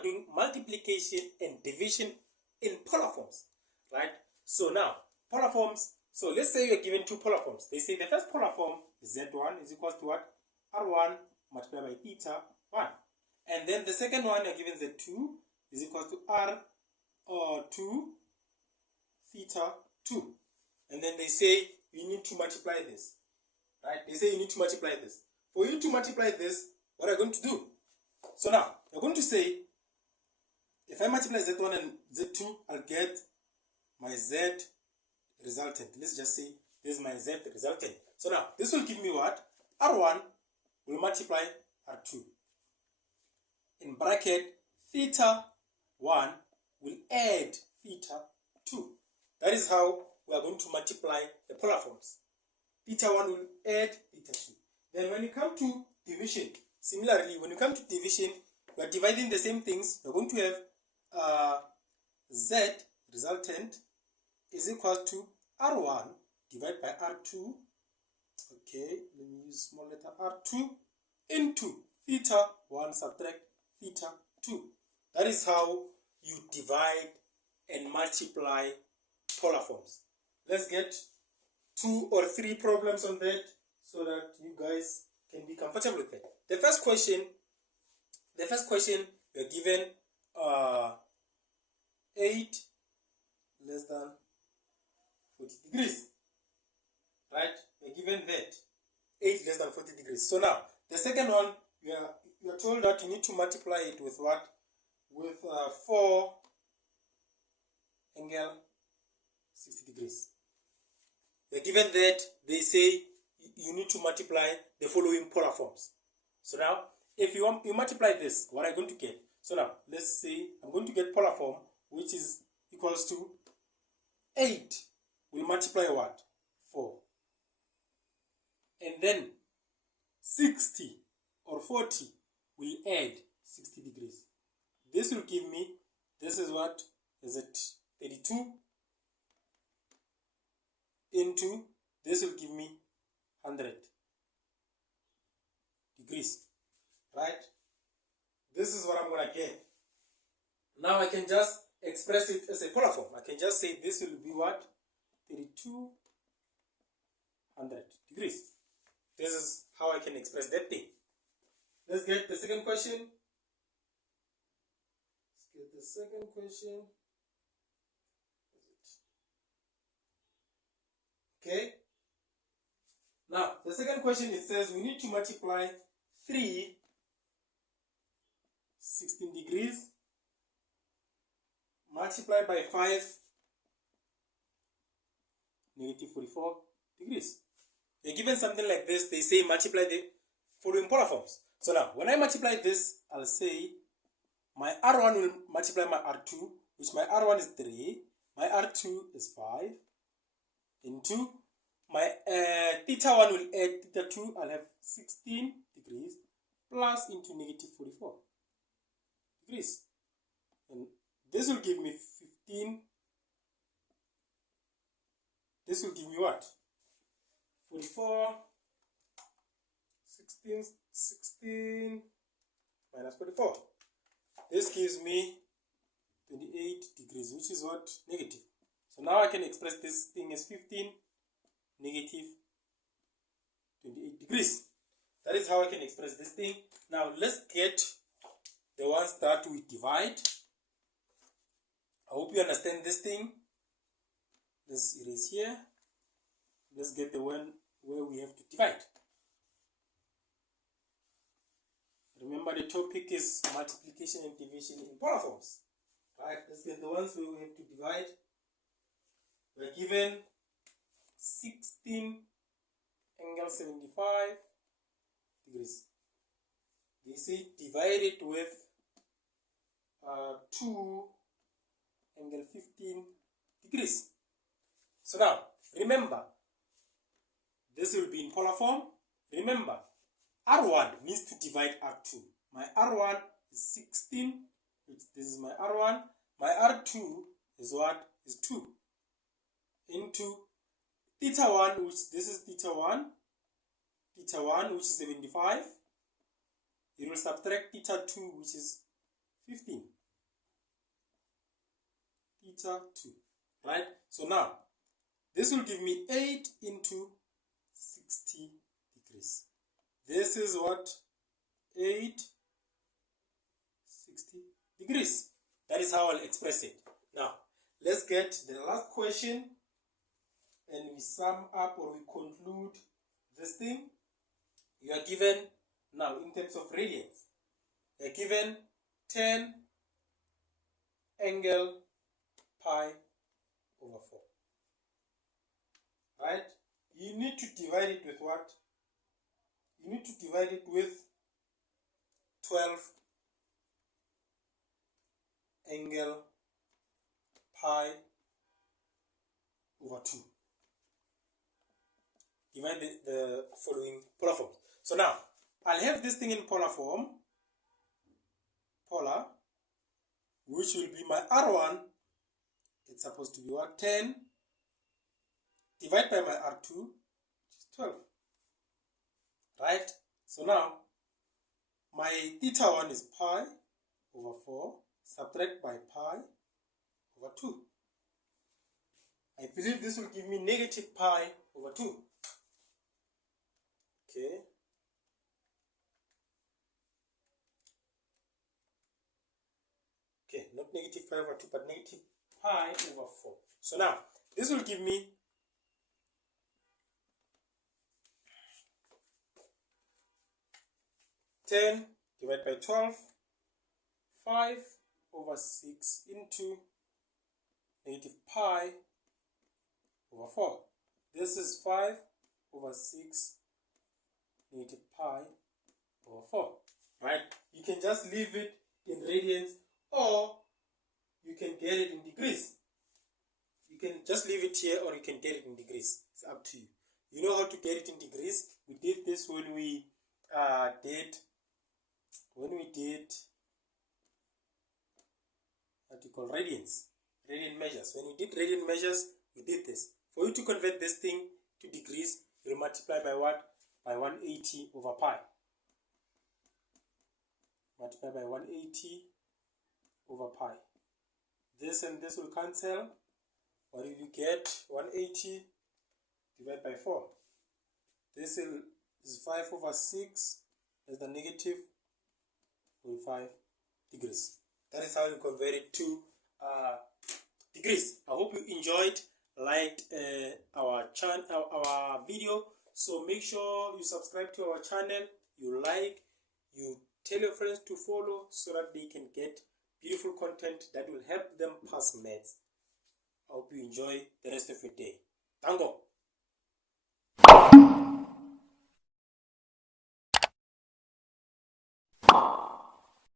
are doing multiplication and division in polar forms, right? So now, polar forms, so let's say you're given two polar forms. They say the first polar form is Z1 is equals to what? R1 multiplied by theta 1. And then the second one you're given Z2 is equals to R2 theta 2. And then they say you need to multiply this, right? They say you need to multiply this. For you to multiply this, what are you going to do? So now, you're going to say, if I multiply Z1 and Z2, I'll get my Z resultant. Let's just say this is my Z resultant. So now, this will give me what? R1 will multiply R2. In bracket, theta 1 will add theta 2. That is how we are going to multiply the polar forms. Theta 1 will add theta 2. Then when you come to division, similarly, when you come to division, we are dividing the same things. We're going to have Z resultant is equal to R1 divided by R2. Okay, let me use small letter R2 into theta 1 subtract theta 2. That is how you divide and multiply polar forms. Let's get 2 or 3 problems on that so that you guys can be comfortable with that. The first question we are given 8 less than 40 degrees, right? We are given that 8 less than 40 degrees. So now the second one, we are told that you need to multiply it with what? With 4 angle 60 degrees. We're given that they say you need to multiply the following polar forms. So now, if you multiply this, what are you going to get? So now, let's say I'm going to get polar form, which is equals to 8 will multiply what? 4. And then 60 or 40 will add 60 degrees. This will give me, this is what? Is it 32 into, this will give me 100 degrees, right? This is what I'm going to get. Now I can just express it as a polar form. I can just say this will be what? 3200 degrees. This is how I can express that thing. Let's get the second question. Okay. Now, the second question, it says we need to multiply 3 16 degrees multiplied by 5 negative 44 degrees. They're given something like this. They say multiply the following polar forms. So now, when I multiply this, I'll say my R1 will multiply my R2, which my R1 is 3, my R2 is 5, into my theta 1 will add theta 2, I'll have 16 degrees plus into negative 44 degrees. And this will give me 15. This will give me what? 44, 16 minus 44. This gives me 28 degrees, which is what? Negative. So now I can express this thing as 15 negative 28 degrees. That is how I can express this thing. Now let's get the ones that we divide. I hope you understand this thing. Let's erase here. Let's get the one where we have to divide. Remember, the topic is multiplication and division in polar forms. Right, let's get the ones where we have to divide. We're given 16 angle 75 degrees. They say divide it with 2 angle 15 degrees. So now, remember, this will be in polar form. Remember, R1 needs to divide R2. My R1 is 16, which this is my R1. My R2 is what? Is 2. Into theta 1, which this is theta 1, which is 75. You will subtract theta 2, which is 15. Theta 2. Right? So now, this will give me 8 into 60 degrees. This is what? 8, 60 degrees. That is how I'll express it. Now, let's get the last question and we sum up or we conclude this thing. You are given, now in terms of radians, you are given 10 angle pi over 4. Right? You need to divide it with what? You need to divide it with 12 angle pi over 2. Divide the following polar forms. So now, I'll have this thing in polar form, polar, which will be my R1, it's supposed to be what? 10, divided by my R2, which is 12. Right? So now, my theta 1 is pi over 4, subtract by pi over 2. I believe this will give me negative pi over 2. Okay. Okay, not negative pi over 2, but negative pi over 4. So now, this will give me 10 divided by 12, 5 over 6 into negative pi over 4. This is 5 over 6 negative pi over 4. Right? You can just leave it in radians or you can get it in degrees. You can just leave it here or you can get it in degrees. It's up to you. You know how to get it in degrees. We did this when we did what you call radians, radian measures. When we did radian measures, we did this. For you to convert this thing to degrees, you multiply by what? By 180 over pi. Multiply by 180 over pi. This and this will cancel. What will you get? 180 divided by 4. This is 5 over 6 as the negative 45 degrees. That is how you convert it to degrees. I hope you enjoyed, liked our video. So make sure you subscribe to our channel, you like, you tell your friends to follow so that they can get beautiful content that will help them pass maths. I hope you enjoy the rest of your day. Tango!